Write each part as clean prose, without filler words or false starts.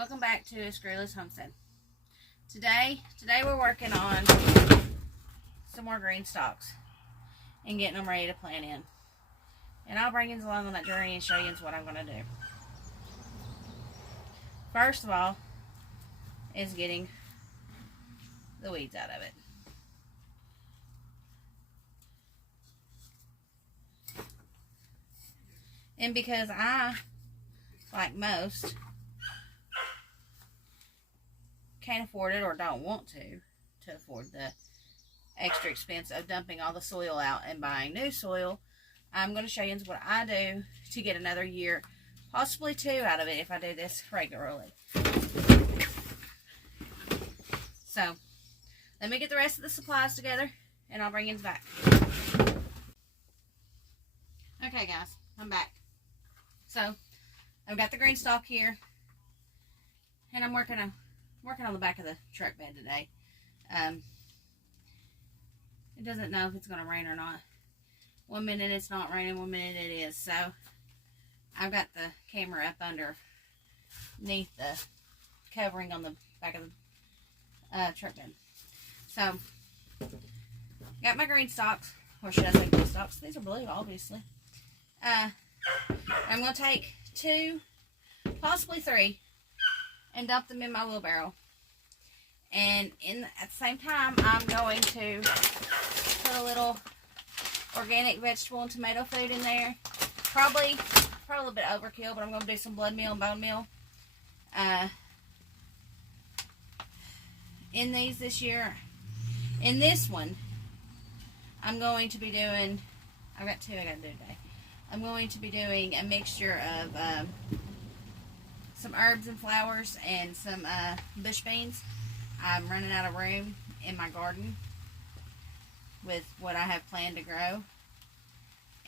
Welcome back to Screwless Homestead. Today we're working on some more green stalks and getting them ready to plant in. And I'll bring you along on that journey and show you what I'm going to do. First of all is getting the weeds out of it. And because I, like most, can't afford it or don't want to afford the extra expense of dumping all the soil out and buying new soil, I'm going to show you what I do to get another year, possibly two, out of it if I do this regularly. So, let me get the rest of the supplies together and I'll bring you back. Okay guys, I'm back. So, I've got the green stalk here and I'm working on the back of the truck bed today. It doesn't know if it's going to rain or not. 1 minute it's not raining, 1 minute it is. So I've got the camera up underneath the covering on the back of the truck bed. So got my green stalks, or should I say green stalks? These are blue, obviously. I'm going to take 2, possibly 3, and dump them in my wheelbarrow. And at the same time, I'm going to put a little organic vegetable and tomato food in there. Probably a little bit overkill, but I'm going to do some blood meal and bone meal. In these this year. In this one, I'm going to be doing, I've got 2 I got to do today. I'm going to be doing a mixture of some herbs and flowers and some bush beans. I'm running out of room in my garden with what I have planned to grow,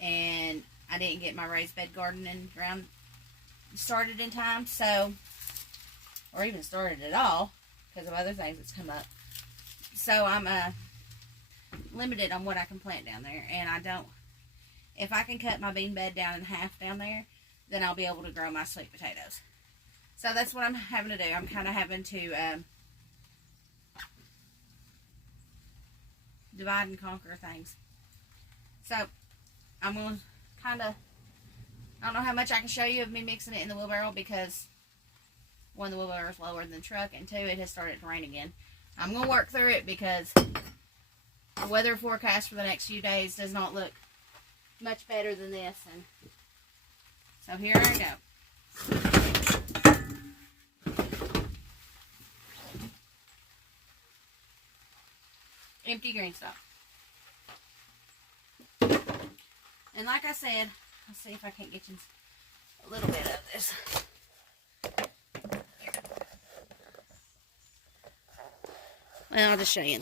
and I didn't get my raised bed gardening ground started in time, so, or even started at all because of other things that's come up. So I'm limited on what I can plant down there, and I don't, if I can cut my bean bed down in half down there, then I'll be able to grow my sweet potatoes. So that's what I'm having to do. I'm kind of having to divide and conquer things. So I'm going to kind of, I don't know how much I can show you of me mixing it in the wheelbarrow because 1, the wheelbarrow is lower than the truck, and 2, it has started to rain again. I'm going to work through it because the weather forecast for the next few days does not look much better than this. And so here I go. Empty green stalk. And like I said, let's see if I can't get you a little bit of this. Well, I'll just show you.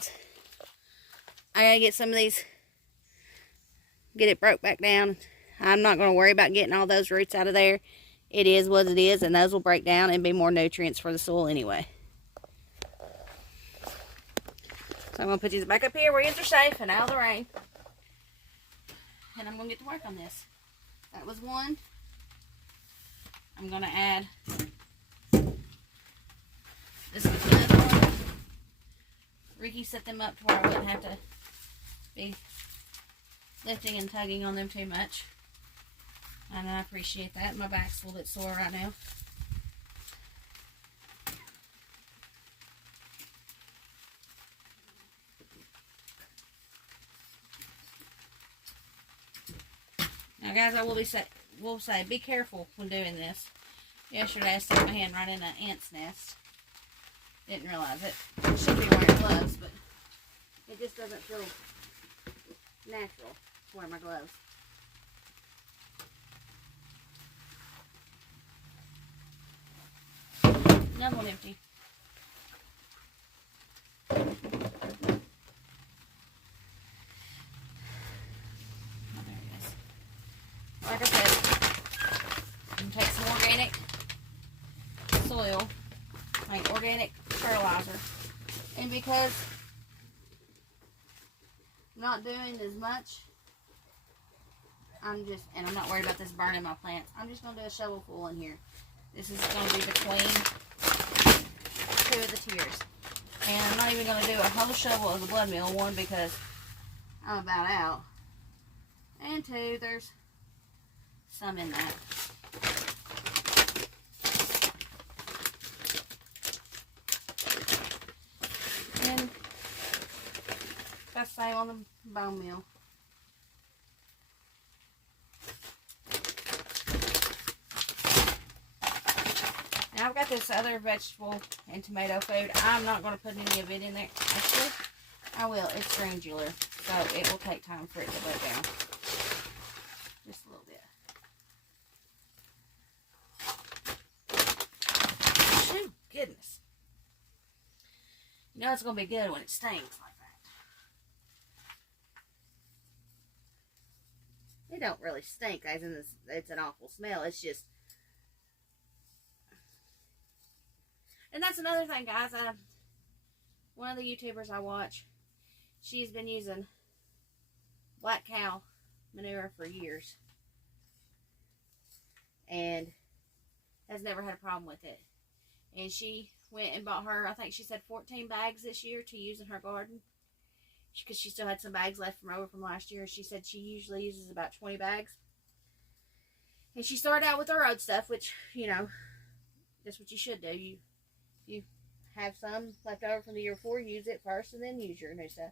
I gotta get some of these, get it broke back down. I'm not going to worry about getting all those roots out of there. It is what it is, and those will break down and be more nutrients for the soil anyway. So I'm going to put these back up here where these are safe and out of the rain. And I'm going to get to work on this. That was 1. I'm going to add, this was another one. Ricky set them up to where I wouldn't have to be lifting and tugging on them too much. And I appreciate that. My back's a little bit sore right now. Now guys, I will say, be careful when doing this. Yesterday I stuck my hand right in an ant's nest. Didn't realize it. I should be wearing gloves, but it just doesn't feel natural to wear my gloves. Another one empty. Like I said, I'm going to take some organic soil, like organic fertilizer, and because I'm not doing as much, I'm not worried about this burning my plants, I'm just going to do a shovelful in here. This is going to be between 2 of the tiers. And I'm not even going to do a whole shovel of the blood meal. 1, because I'm about out. And 2, there's some in that. And that's the same on the bone meal. Now I've got this other vegetable and tomato food. I'm not going to put any of it in there. Actually, I will. It's granular, so it will take time for it to go down. Just a little bit. Oh, goodness. You know it's going to be good when it stings like that. It don't really stink, as in it's an awful smell. It's just... And that's another thing, guys. One of the YouTubers I watch, she's been using black cow manure for years. And has never had a problem with it. And she went and bought her, I think she said 14 bags this year to use in her garden. Because she still had some bags left from last year. She said she usually uses about 20 bags. And she started out with her old stuff, which, you know, that's what you should do. You have some left over from the year before, use it first and then use your new stuff.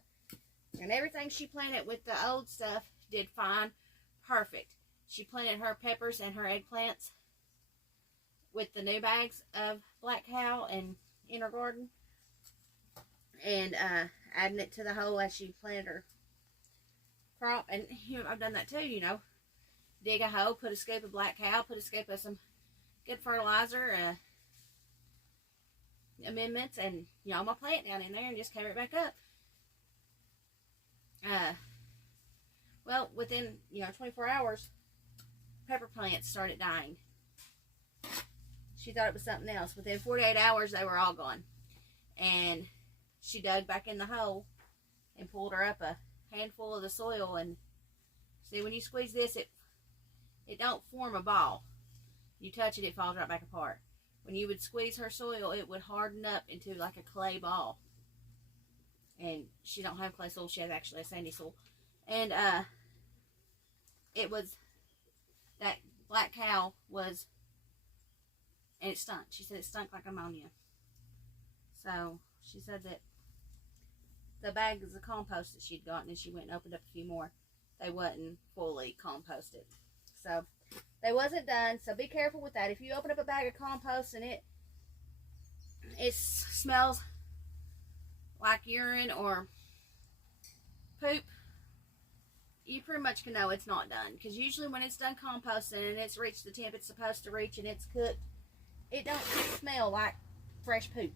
And everything she planted with the old stuff did fine. Perfect. She planted her peppers and her eggplants with the new bags of black cow and in her garden. And adding it to the hole as she planted her crop. And you know, I've done that too, you know. Dig a hole, put a scoop of black cow, put a scoop of some good fertilizer, amendments, and you know, my plant down in there and just cover it back up. Well, within 24 hours, pepper plants started dying. She thought it was something else. Within 48 hours, they were all gone. And she dug back in the hole and pulled her up a handful of the soil. And see, when you squeeze this, it don't form a ball. You touch it, it falls right back apart. When you would squeeze her soil, it would harden up into like a clay ball. And she don't have clay soil, she has actually a sandy soil. And it was, that black cow was, and it stunk. She said it stunk like ammonia. So she said that the bags of compost that she'd gotten, and she went and opened up a few more, they wasn't fully composted. So they wasn't done, so be careful with that. If you open up a bag of compost and it smells like urine or poop, you pretty much can know it's not done. Because usually when it's done composting and it's reached the temp it's supposed to reach and it's cooked, it don't smell like fresh poop.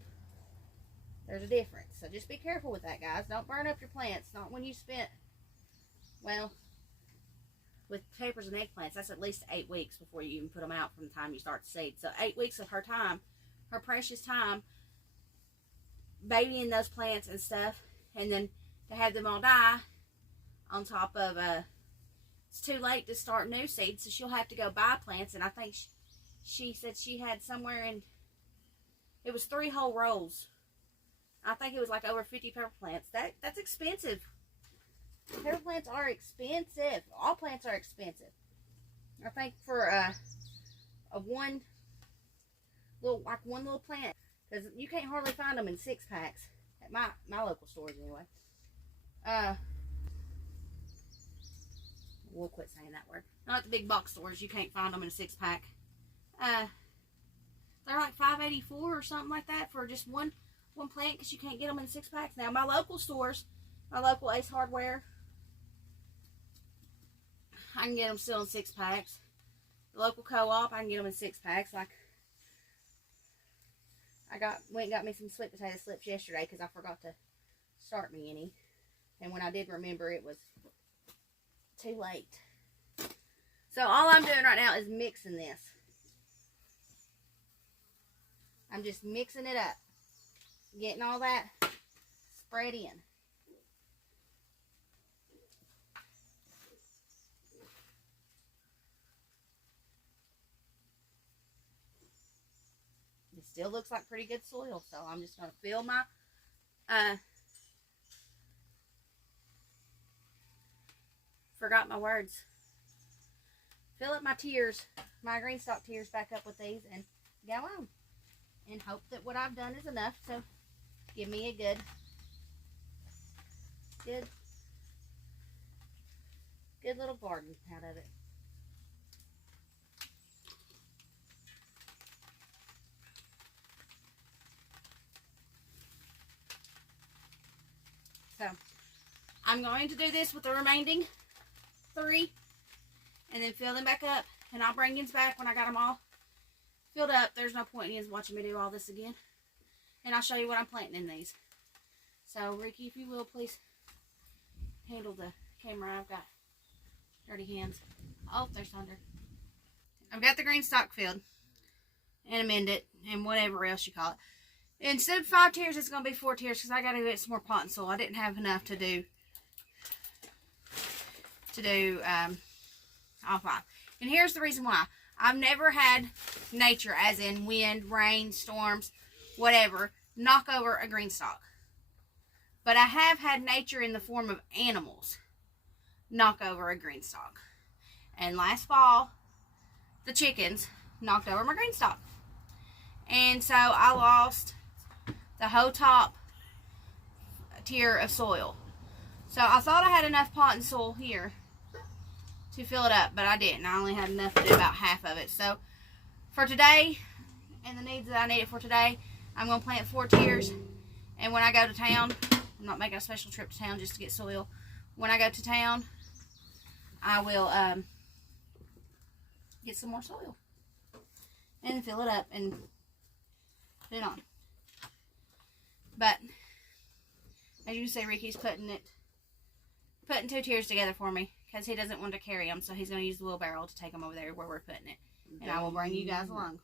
There's a difference. So just be careful with that, guys. Don't burn up your plants. Not when you spent, well, with peppers and eggplants, that's at least 8 weeks before you even put them out from the time you start to seed. So 8 weeks of her time, her precious time, babying those plants and stuff, and then to have them all die on top of, it's too late to start new seeds, so she'll have to go buy plants. And I think she said she had somewhere in, it was 3 whole rolls. I think it was like over 50 pepper plants. That's expensive. Pepper plants are expensive. All plants are expensive. I think for a one little plant, because you can't hardly find them in 6-packs at my local stores anyway. We'll quit saying that word. Not at the big box stores. You can't find them in a 6-pack. They're like $5.84 or something like that for just one plant, because you can't get them in 6-packs. Now my local stores, my local Ace Hardware, I can get them still in 6-packs. The local co-op, I can get them in 6-packs. Like, went and got me some sweet potato slips yesterday because I forgot to start me any. And when I did remember, it was too late. So all I'm doing right now is mixing this. I'm just mixing it up. Getting all that spread in. It still looks like pretty good soil, so I'm just going to fill my forgot my words. Fill up my tiers, my green stalk tiers back up with these and go on. And hope that what I've done is enough to give me a good little garden out of it. So I'm going to do this with the remaining 3 and then fill them back up, and I'll bring yins back when I got them all filled up. There's no point in yins watching me do all this again, and I'll show you what I'm planting in these. So Ricky, if you will, please handle the camera. I've got dirty hands. Oh, there's thunder. I've got the green stalk filled and amended and whatever else you call it. Instead of 5 tiers, it's going to be 4 tiers because I got to get some more potting soil. I didn't have enough to do all 5. And here's the reason why. I've never had nature, as in wind, rain, storms, whatever, knock over a green stalk. But I have had nature in the form of animals knock over a green stalk. And last fall, the chickens knocked over my green stalk. And so I lost the whole top tier of soil. So I thought I had enough potting soil here to fill it up, but I didn't. I only had enough to do about half of it. So for today, and the needs that I needed for today, I'm going to plant 4 tiers. And when I go to town, I'm not making a special trip to town just to get soil. When I go to town, I will get some more soil and fill it up and put it on. But as you can see, Ricky's putting 2 tiers together for me because he doesn't want to carry them, so he's going to use the wheelbarrow to take them over there where we're putting it. And I will bring you guys along.